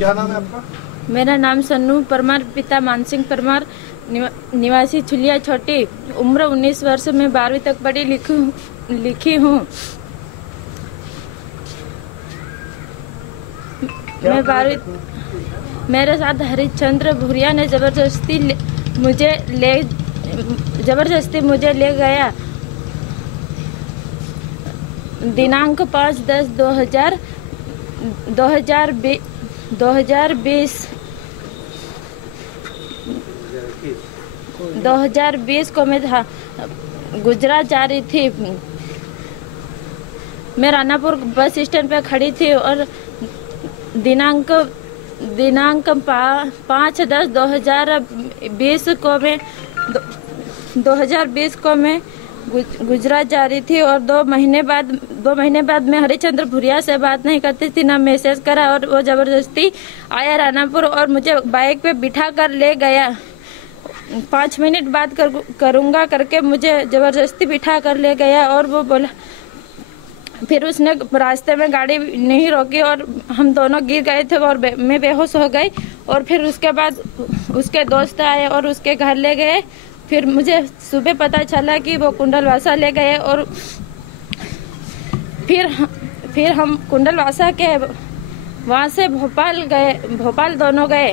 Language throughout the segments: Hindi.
क्या नाम है आपका? मेरा नाम सन्नू परमार, पिता मानसिंह परमार, निवासी छुलिया छोटी, उम्र 19 वर्ष में 12वीं तक पढ़ी लिखी हूँ। मैं 12वीं, मेरे साथ हरिश्चंद्र भूरिया ने जबरदस्ती मुझे ले गया। दिनांक 5/10/2020 को मैं गुजरात जा रही थी। मैं रानापुर बस स्टैंड पे खड़ी थी और दिनांक 5/10/2020 को मैं गुजरात जा रही थी और 2 महीने बाद मैं हरिश्चंद्र भूरिया से बात नहीं करती थी, ना मैसेज करा, और वो जबरदस्ती आया रानापुर और मुझे बाइक पे बिठा कर ले गया। 5 मिनट बात करूंगा करके मुझे जबरदस्ती बिठा कर ले गया और वो बोला, फिर उसने रास्ते में गाड़ी नहीं रोकी और हम दोनों गिर गए थे और मैं बेहोश हो गई। और फिर उसके बाद उसके दोस्त आए और उसके घर ले गए। फिर मुझे सुबह पता चला कि वो कुंडलवासा ले गए और फिर हम कुंडलवासा के वहाँ से भोपाल दोनों गए।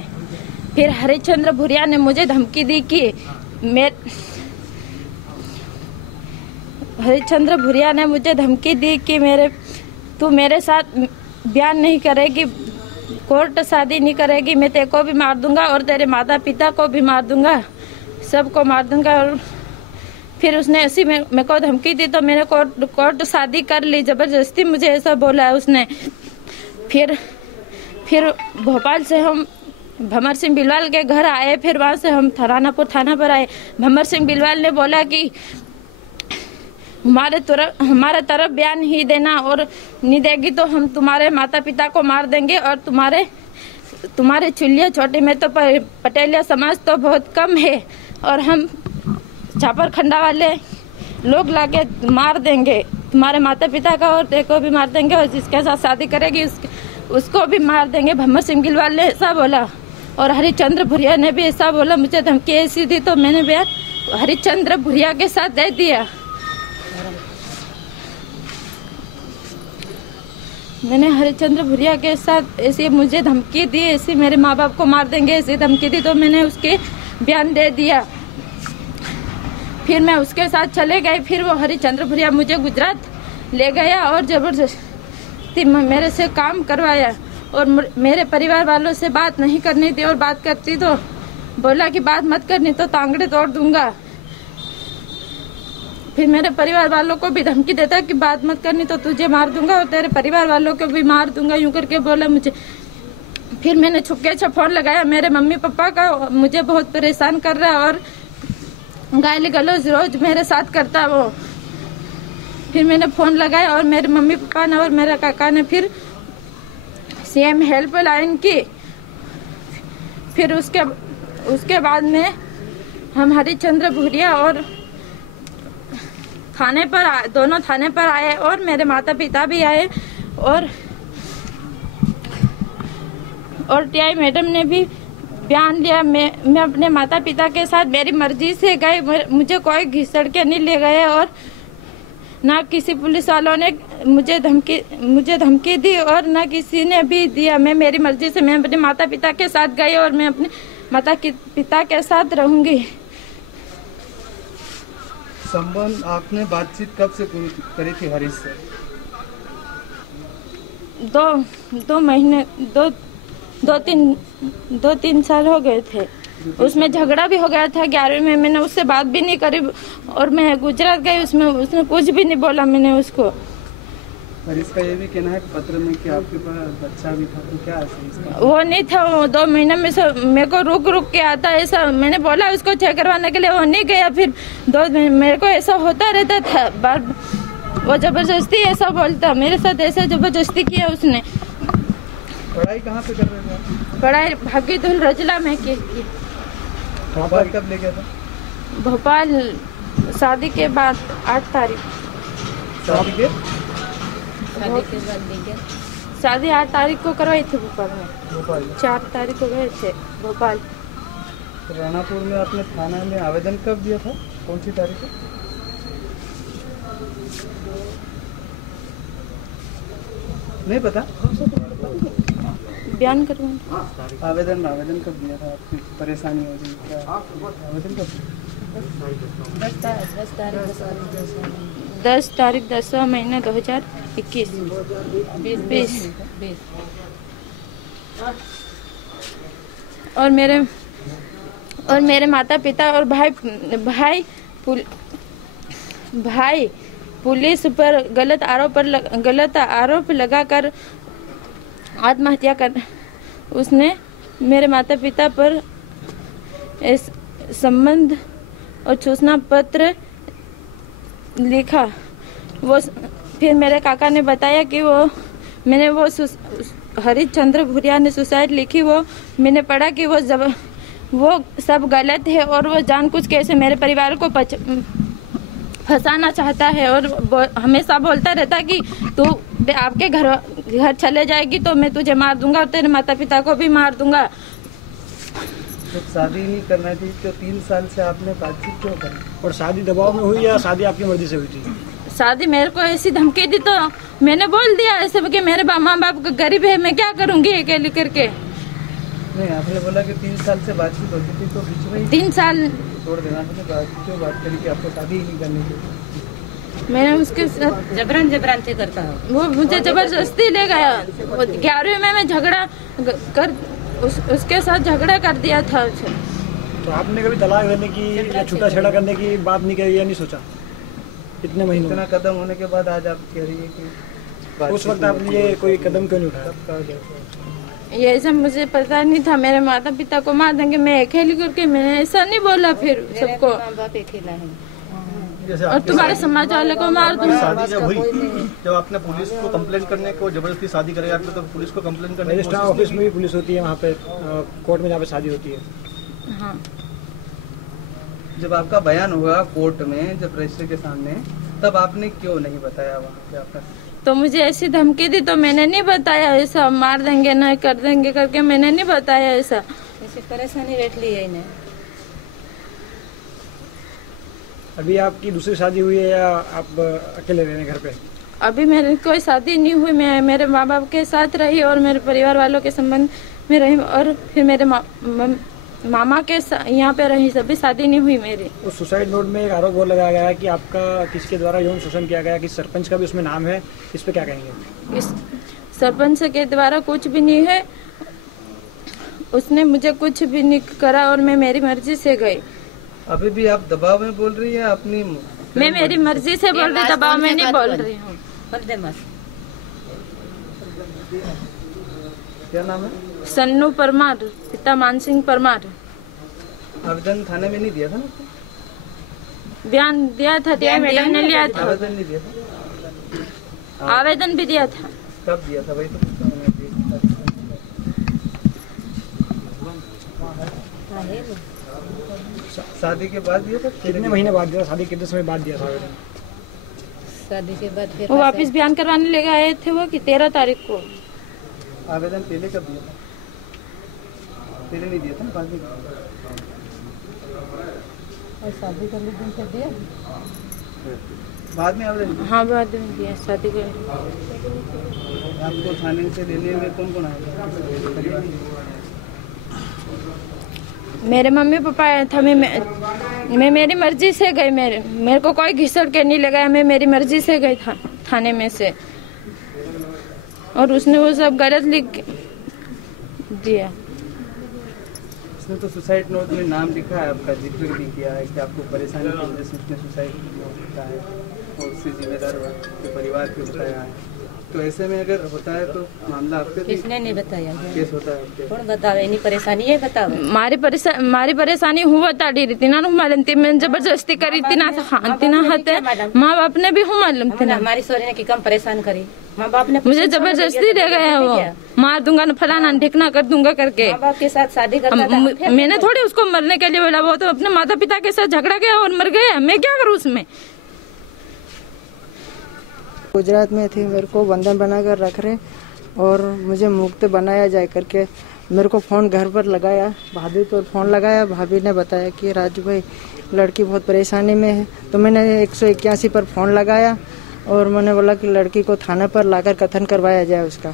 फिर हरिश्चंद्र भूरिया ने मुझे धमकी दी कि तू मेरे साथ बयान नहीं करेगी, कोर्ट शादी नहीं करेगी, मैं तेरे को भी मार दूंगा और तेरे माता पिता को भी मार दूंगा, सबको मार दूंगा। और फिर उसने ऐसी मेरे को धमकी दी तो मैंने कोर्ट शादी कर ली, जबरदस्ती मुझे ऐसा बोला उसने। फिर भोपाल से हम भंवर सिंह बिलवाल के घर आए। फिर वहाँ से हम रानापुर थाना पर आए। भंवर सिंह बिलवाल ने बोला कि हमारे तरफ बयान ही देना और नहीं देगी तो हम तुम्हारे माता पिता को मार देंगे और तुम्हारे चुलिया छोटे में तो पटेलिया समाज तो बहुत कम है और हम छापर खंडा वाले लोग लाके मार देंगे, तुम्हारे माता पिता का और तेरे को भी मार देंगे और जिसके साथ शादी करेगी उसको भी मार देंगे। भंवर सिंह बिलवाल ने ऐसा बोला और हरिश्चंद्र भूरिया ने भी ऐसा बोला। मुझे धमकी ऐसी दी तो मैंने बयान हरिश्चंद्र भूरिया के साथ दे दिया। मैंने हरिश्चंद्र भूरिया के साथ ऐसी मुझे धमकी दी, ऐसी मेरे माँ बाप को मार देंगे ऐसी धमकी दी तो मैंने उसके बयान दे दिया। फिर मैं उसके साथ चले गए। फिर वो हरिश्चंद्र भूरिया मुझे गुजरात ले गया और जबरदस्ती मेरे से काम करवाया और मेरे परिवार वालों से बात नहीं करनी थी और बात करती तो बोला कि बात मत करनी तो टांगड़े तोड़ दूंगा। फिर मेरे परिवार वालों को भी धमकी देता कि बात मत करनी तो तुझे मार दूंगा और तेरे परिवार वालों को भी मार दूंगा, यूं करके बोला मुझे। फिर मैंने छुपके फोन लगाया। मेरे मम्मी पापा का मुझे बहुत परेशान कर रहा है और गाली गलौज रोज मेरे साथ करता वो। फिर मैंने फोन लगाया और मेरे मम्मी पापा ने और मेरे काका ने फिर सीएम हेल्पलाइन की। फिर उसके बाद में हम हरिश्चंद्र भूरिया और दोनों थाने पर आए और मेरे माता पिता भी आए और टीआई मैडम ने भी बयान लिया। मैं अपने माता पिता के साथ मेरी मर्जी से गई, मुझे कोई घिसड़ के नहीं ले गए और ना किसी पुलिस वालों ने मुझे धमकी दी और ना किसी ने भी दिया। मैं मेरी मर्जी से मैं अपने माता पिता के साथ गई और मैं अपने माता पिता के साथ रहूंगी। संबंध आपने बातचीत कब से करी थी हरीश से? 2-3 साल हो गए थे। उसमें झगड़ा भी हो गया था 11वीं में। मैंने उससे बात भी नहीं करी और मैं गुजरात गई, उसने कुछ भी नहीं बोला मैंने उसको। और इसका ये भी कहना है कि पत्र में कि आपके पास बच्चा भी था, तो क्या है इसका? वो नहीं था, वो 2 महीने में मेरे को रुक के आता ऐसा। मैंने बोला उसको चेक करवाने के लिए, वो नहीं गया। फिर 2 महीने मेरे को ऐसा होता रहता था बार। वो जबरदस्ती ऐसा बोलता मेरे साथ, ऐसा जबरदस्ती किया उसने। पढ़ाई कहाँ पे कर रहे थे आप? पढ़ाई भागीदुल रजला में की। भोपाल कब ले गया था? भोपाल शादी के बाद 8 तारीख। शादी के शादी 8 तारीख को करवाई थी भोपाल में। भोपाल। 4 तारीख को गए थे भोपाल। तो रानापुर में आपने थाना में आवेदन कब दिया था, कौन सी तारीख को? नहीं पता, बयान करूँ। आवेदन कब दिया था? आपकी परेशानी हो रही क्या? आवेदन कब? 10 तारीख 10वां महीना 2021 20। और मेरे माता पिता और भाई पुलिस पर गलत आरोप लगाकर आत्महत्या कर। उसने मेरे माता पिता पर इस संबंध और सूचना पत्र लिखा। वो फिर मेरे काका ने बताया कि हरिचंद्र भुरिया ने सुसाइड लिखी। वो मैंने पढ़ा कि वो सब गलत है और वो जानबूझ के ऐसे मेरे परिवार को फंसाना चाहता है और हमेशा बोलता रहता कि तू आपके घर चले जाएगी तो मैं तुझे मार दूंगा और तेरे माता पिता को भी मार दूंगा। तो शादी नहीं करना थी तो 3 साल से आपने बातचीत क्यों करी? और शादी दबाव में हुई या शादी आपकी मर्जी से हुई थी? शादी मेरे को ऐसी धमकी दी तो मैंने बोल दिया ऐसे कि मेरे माँ बाप गरीब है, मैं क्या करूंगी अकेले करके। नहीं, आपने बोला कि 3 साल से बातचीत होती थी तो बीच में 3 साल छोड़ देना था। क्यों बात करी कि आपको शादी ही नहीं करनी थी? मैंने उसके साथ जबरन से करता है। वो मुझे जबरदस्ती ले गया। 11वीं में मैं झगड़ा कर उसके साथ झगड़ा कर दिया था उसे। तो आपने कभी तलाक देने की या छूटा छेड़ा करने की बात नहीं करी या नहीं सोचा इतने महीनों? इतना कदम होने के बाद आज आप कह रही है कि उस वक्त आपने ये कोई कदम क्यों नहीं उठाया? ये सब मुझे पता नहीं था। मेरे माता पिता को मार देंगे, मैं अकेली करके मैंने ऐसा नहीं बोला। फिर सबको और तुम्हारे समाज वाले को मार दूंगा। शादी जब हुई, जब आपने पुलिस को कंप्लेन करने को जबरदस्ती शादी करेगा आपने तो पुलिस को कंप्लेन करने की रजिस्ट्रार ऑफिस में भी पुलिस होती है, वहाँ पे कोर्ट में जहाँ पे शादी होती है। हाँ। जब आपका बयान हुआ कोर्ट में, जब रजिस्ट्री के सामने, तब आपने क्यों नहीं बताया वहाँ पे आपका? तो मुझे ऐसी धमकी दी तो मैंने नहीं बताया ऐसा मार देंगे ना कर देंगे करके, मैंने नहीं बताया ऐसा। ऐसी परेशानी बैठ ली है इन्हें। अभी आपकी दूसरी शादी हुई है या आप अकेले रह रहे हैं घर पे? अभी मेरी कोई शादी नहीं हुई। मैं मेरे माँ बाप के साथ रही और मेरे परिवार वालों के संबंध में रही और फिर मेरे मामा के यहाँ पे रही। सभी शादी नहीं हुई मेरी। उस सुसाइड नोट में एक आरोप और लगाया गया है कि आपका किसी के द्वारा यौन शोषण किया गया, कि सरपंच का भी उसमें नाम है। इस पे क्या कहेंगे? इस सरपंच के द्वारा कुछ भी नहीं है। उसने मुझे कुछ भी नहीं करा और मैं मेरी मर्जी से गई। अभी भी आप दबाव में बोल रही है अपनी? मैं मेरी मर्जी से बोल रही, दबाव में नहीं बोल रही हूँ। क्या नाम है? सन्नू परमार, पिता मान सिंह परमार। आवेदन थाने में नहीं दिया था ना? बयान दिया था, मैडम ने लिया था। आवेदन नहीं दिया था? आवेदन भी दिया था। कब दिया था भाई? तो शादी के बाद दिया था? कितने महीने बाद दिया? शादी कितने समय बाद दिया था आवेदन? शादी के बाद फिर वो वापस बयान करवाने ले आए थे वो कि 13 तारीख को। आवेदन पहले कब दिया था? पहले नहीं दिया था ना, बाद में? और शादी करने दिन से दिया। बाद में आवेदन? हाँ बाद में दिया शादी कर। आपको थाने से लेने में कौन कौन आया? मेरे मम्मी पापा आया था। मैं मेरी मर्जी से गई। मेरे को कोई घिसट के नहीं लगाया। मैं मेरी मर्जी से गई था थाने में से और उसने वो सब गलत लिख दिया। उसने तो सुसाइड नोट में नाम लिखा है, आपका जिक्र भी किया है कि आपको परेशानी की वजह से उसने सुसाइड किया है और उससे जिम्मेदार आपके परिवार को बताया है। तो ऐसे में अगर होता है तो मामला आपके किसने नहीं बताया? केस होता है आपके? कौन बतावे? इन्हीं परेशानी है, बतावे। मारी परेशानी हुआ ताड़ी रीति ना मालूम थी। मैं जबरदस्ती करी थी ना खाती ना हाथे। माँ बाप ने भी हूँ मालूम थी ना। हमारी सोरी ने कि कम परेशान करी। माँ बाप ने मुझे जबरदस्ती ले गया वो, मार दूंगा न फलाना ढिकना कर दूंगा करके। माँ बाप के साथ शादी करता था। मैंने थोड़ी उसको मरने के लिए बोला। वो तो अपने माता पिता के साथ झगड़ा गया और मर गया। मैं क्या करूँ उसमें? गुजरात में थी, मेरे को बंधन बनाकर रख रहे और मुझे मुक्त बनाया जाए करके मेरे को फ़ोन घर पर लगाया, भाभी पर फ़ोन लगाया। भाभी ने बताया कि राजू भाई लड़की बहुत परेशानी में है। तो मैंने 181 पर फ़ोन लगाया और मैंने बोला कि लड़की को थाने पर लाकर कथन करवाया जाए उसका।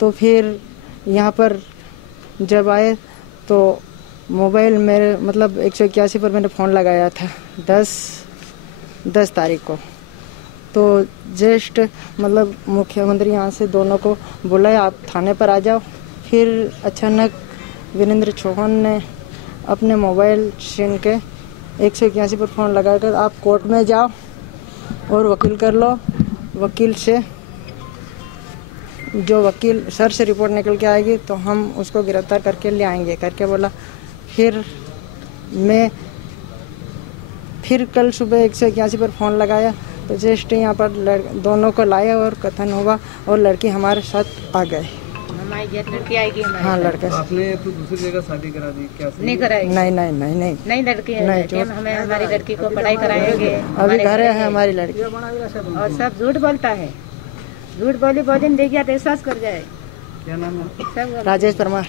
तो फिर यहाँ पर जब आए तो मोबाइल मेरे मतलब 181 पर मैंने फ़ोन लगाया था 10 तारीख को। तो जस्ट मतलब मुख्यमंत्री यहाँ से दोनों को बुलाया, आप थाने पर आ जाओ। फिर अचानक वीरेंद्र चौहान ने अपने मोबाइल छीन के 181 पर फ़ोन लगाकर आप कोर्ट में जाओ और वकील कर लो। वकील से जो वकील सर से रिपोर्ट निकल के आएगी तो हम उसको गिरफ्तार करके ले आएंगे करके बोला। फिर कल सुबह 181 पर फ़ोन लगाया तो जस्ट यहाँ पर दोनों को लाया और कथन हुआ और लड़की हमारे साथ आ गए। हमारी लड़की आएगी हमारे। हाँ, लड़का। आपने तो दूसरी जगह शादी करा दी क्या? नहीं कराई। नहीं लड़की है। हमें हमारी लड़की को पढ़ाई कराएंगे। अभी घर है हमारी लड़की और सब झूठ बोलता है। झूठ बोली बहुत दिन देख गया तो एहसास कर जाए। क्या नाम है? सब राजेश परमार।